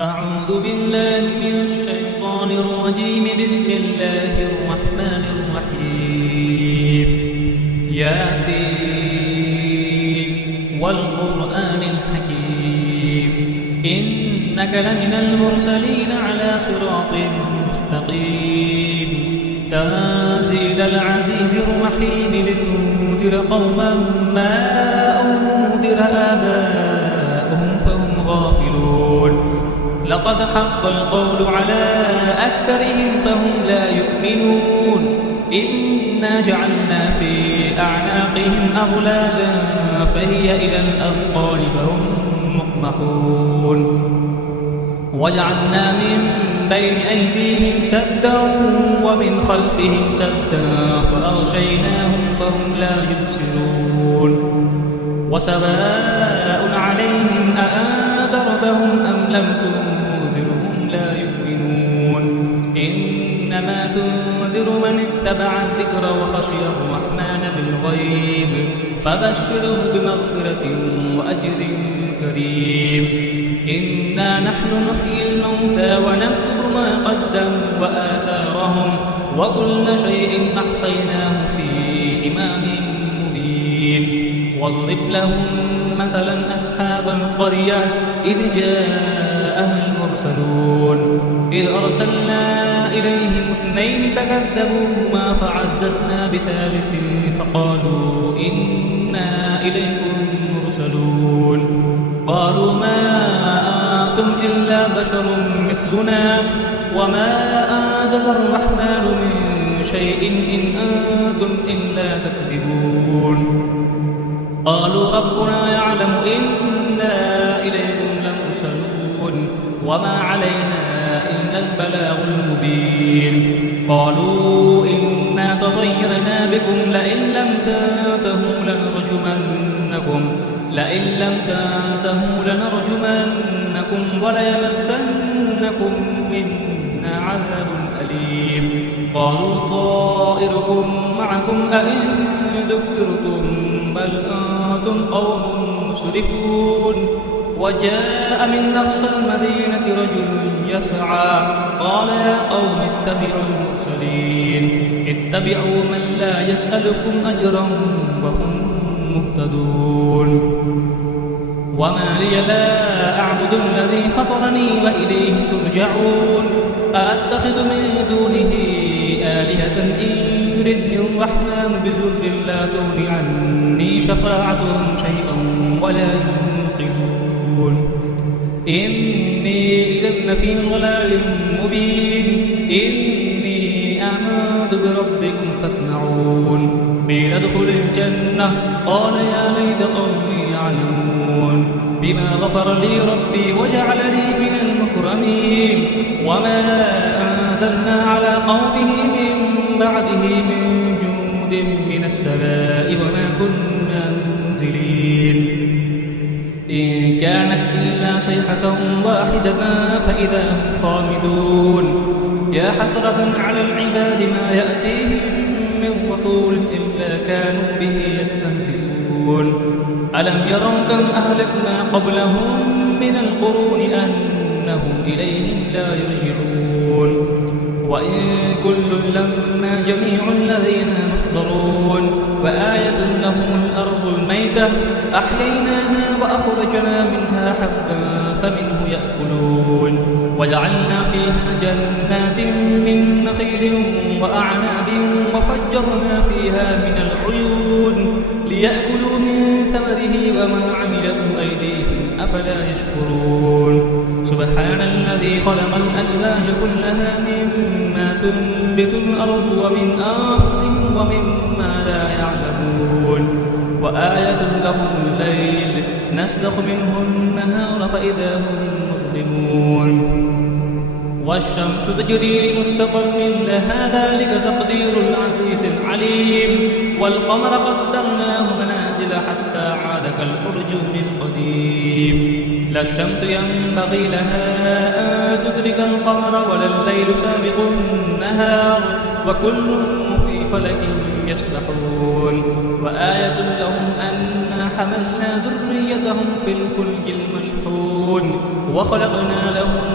أعوذ بالله من الشيطان الرجيم. بسم الله الرحمن الرحيم. ياسين والقرآن الحكيم إنك لمن المرسلين على صراط مستقيم تنزيل العزيز الرحيم لتنذر قوما ما أنذر آباؤهم فهم غافلون. لقد حق القول على أكثرهم فهم لا يؤمنون. إنا جعلنا في أعناقهم أغلالا فهي إلى الأذقان فهم مقمحون. وجعلنا من بين أيديهم سدا ومن خلفهم سدا فأغشيناهم فهم لا يبصرون. وسواء عليهم أأنذرتهم أم لم تنذرهم لا يؤمنون. إنما تنذر من اتبع الذكر وخشي الرحمن بالغيب فبشره بمغفرة وأجر كريم. إنا نحن نحيي الموتى ونكتب ما قدموا وآثارهم وكل شيء أحصيناه في إمام مبين. واضرب لهم مثلا أصحاب القرية إذ جاءها المرسلون إذ أرسلنا إليهم اثنين فكذبوهما فعززنا بثالث فقالوا إنا إليكم مرسلون. قالوا ما أنتم إلا بشر مثلنا وما أنزل الرحمن من شيء إن أنتم إلا تكذبون. قالوا ربنا يعلم إنا إليكم لمرسلون وما علينا إلا البلاغ المبين. قالوا إنا تطيرنا بكم لئن لم تنتهوا لنرجمنكم وليمسنكم منا عذاب أليم. قالوا طائركم معكم أئن ذكرتم بل أنتم قوم مسرفون. وجاء من أقصى المدينة رجل يسعى قال يا قوم اتبعوا المرسلين اتبعوا من لا يسألكم أجرا وهم مهتدون. وما لي لا أعبد الذي فطرني وإليه ترجعون. أأتخذ من دونه آلهة إن يردني الرحمن بضر لا تغن عني شفاعتهم شيئا ولا ينقذون. إني إذا لفي ضلال مبين. إني آمنت بربكم فاسمعون. قيل ادخل الجنة قال يا ليت قومي يعلمون بما غفر لي ربي وجعلني من المكرمين. وما أنزلنا على قومه من بعده من جند من السماء وما كنا منزلين. إن كانت إلا صيحة واحدة فإذا هم خامدون. يا حسرة على العباد ما يأتيهم من رسول إلا كانوا به يستهزئون. ألم يروا كم أهلكنا قبلهم من القرون أنهم إليهم لا يرجعون. وإن كل لما جميع الذين محضرون. وآية لهم الأرض الميتة أحييناها وأخرجنا منها حبا فمنه يأكلون. وجعلنا فيها جنات من نخيل وأعناب وفجرنا فيها من العيون ليأكلوا من ثمره وما عملته أيديهم أفلا يشكرون. سبحان الذي خلق الأزواج كلها مما تنبت الأرض ومن أنفسهم ومما لا يعلمون. وآية لهم الليل نسلخ منه النهار فإذا هم مظلمون. والشمس تجري لمستقر لها ذلك تقدير العزيز العليم. والقمر قدرناه منازل حتى عاد كالأرجون القديم. لا الشمس ينبغي لها أن تدرك القمر ولا الليل سابق النهار وكل في فلك يسبحون. وآية لهم أنا حملنا ذريتهم في الفلك المشحون وخلقنا لهم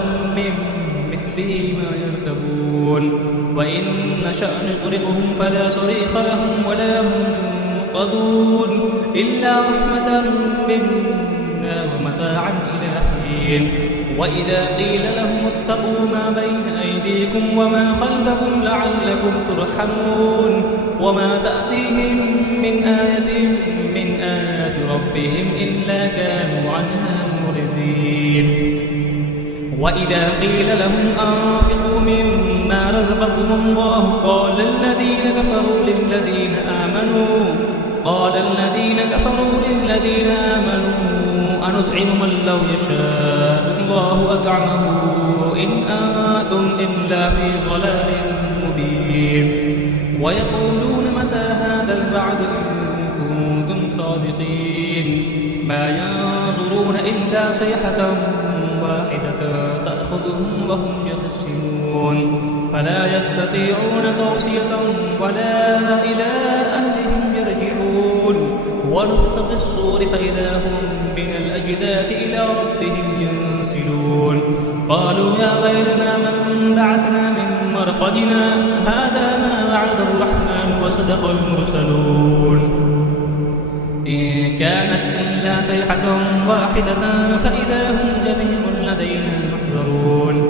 تغرقهم فلا صريخ لهم ولا هم ينقذون إلا رحمة منا ومتاعا إلى حين وإذا قيل لهم اتقوا ما بين أيديكم وما خلفكم لعلكم ترحمون وما تأتيهم من آية من آيات ربهم إلا كانوا عنها معرضين وإذا قيل لهم أنفقوا مما رزقكم الله قال الذين كفروا للذين آمنوا أنطعم من لو يشاء الله أطعمه إن أنتم إلا في ضلال مبين ويقولون متى هذا الوعد إن كنتم صادقين ما ينظرون إلا صيحة واحدة تأخذهم وهم يخسرون فلا يستطيعون توصية ولا إلى أهلهم يرجعون ونفخ في الصور فإذا هم من الأجداث إلى ربهم ينسلون قالوا يا ويلنا من بعثنا من مرقدنا هذا ما وعد الرحمن وصدق المرسلون إن كانت إلا صيحة واحدة فإذا هم جميع لدينا محضرون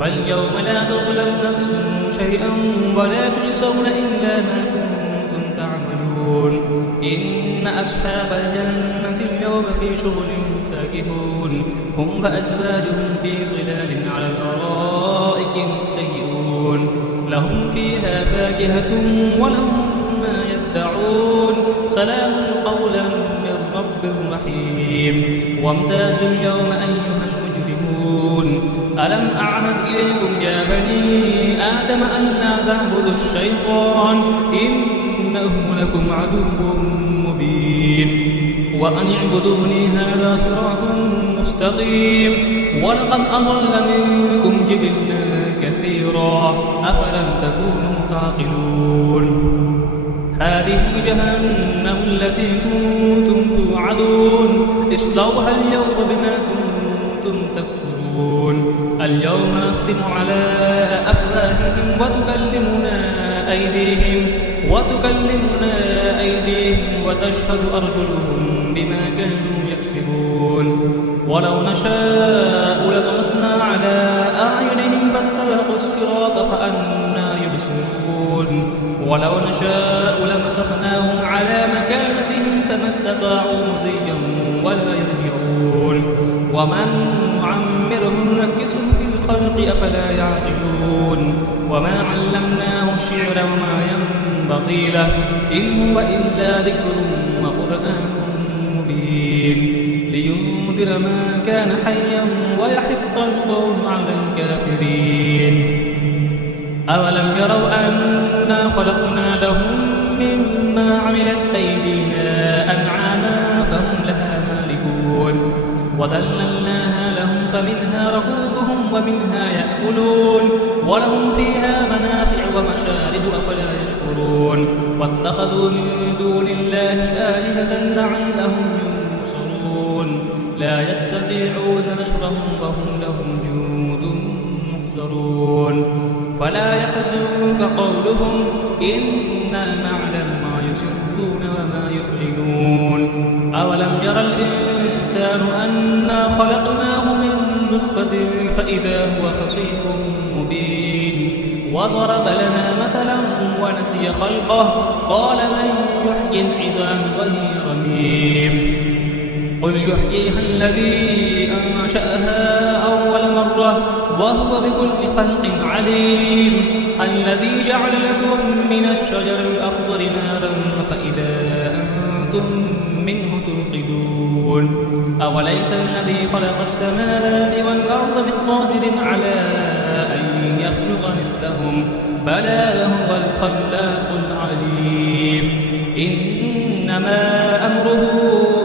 فاليوم لا تظلم نفس شيئا ولا تجزون إلا ما كنتم تعملون إن أصحاب الجنة اليوم في شغل فاكهون هم وأزواجهم في ظلال على الأرائك متكئون لهم فيها فاكهة ولهم ما يدعون سلام قولا من رب رحيم وامتازوا اليوم أيها المجرمون ألم أعهد إليكم يا بني آدم أن لا تعبدوا الشيطان إنه لكم عدو مبين وأن اعبدوني هذا صراط مستقيم ولقد أضل منكم جبلا كثيرا أفلم تكونوا تعقلون هذه جهنم التي كنتم توعدون اصلوها اليوم بما كنتم تكفرون اليوم نختم على أفواههم وتكلمنا أيديهم وتشهد أرجلهم بما كانوا يكسبون ولو نشاء لطمسنا على أعينهم فاستبقوا الصراط فأنى يبصرون ولو نشاء لمسخناهم على مكانتهم فما استطاعوا مزيا ولا يرجعون ومن نعمره ننكسه في الخلق أفلا يعقلون وما علمناه الشعر وما ينبغي له إن هو إلا ذكر وقرآن مبين لينذر ما كان حيا ويحق القول على الكافرين أولم يروا أنا خلقنا لهم مما عملت أيدينا أنعاما فهم لها مالكون وذللناها لهم فمنها ركوبهم ومنها يأكلون ولهم فيها منافع ومشارب أفلا يشكرون واتخذوا من دون الله آلهة لعلهم ينصرون لا يستطيعون نصرهم وهم لهم جند محضرون فلا يحزنك قولهم إنا نعلم ما يسرون وما يعلنون أولم يرى الإنسان أنا خلقناه من نطفة فإذا هو خصيم مبين وضرب لنا مثلا ونسي خلقه قال من يحيي العظام وهي رميم قل يحييها الذي أنشأها أول مرة وهو بكل خلق عليم الذي جعل لكم من الشجر الأخضر نارا فإذا أنتم منه توقدون أوليس الذي خلق السماوات والأرض بقادر على أن يخلق مثلهم بلى وهو الخلاق العليم إنما أمره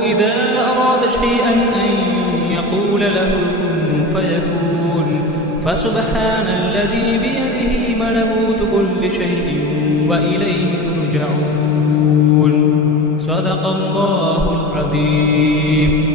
إذا أراد شيئا أن يقول له كن فيكون فسبحان الذي بيده ملكوت كل شيء وإليه ترجعون صدق الله العظيم.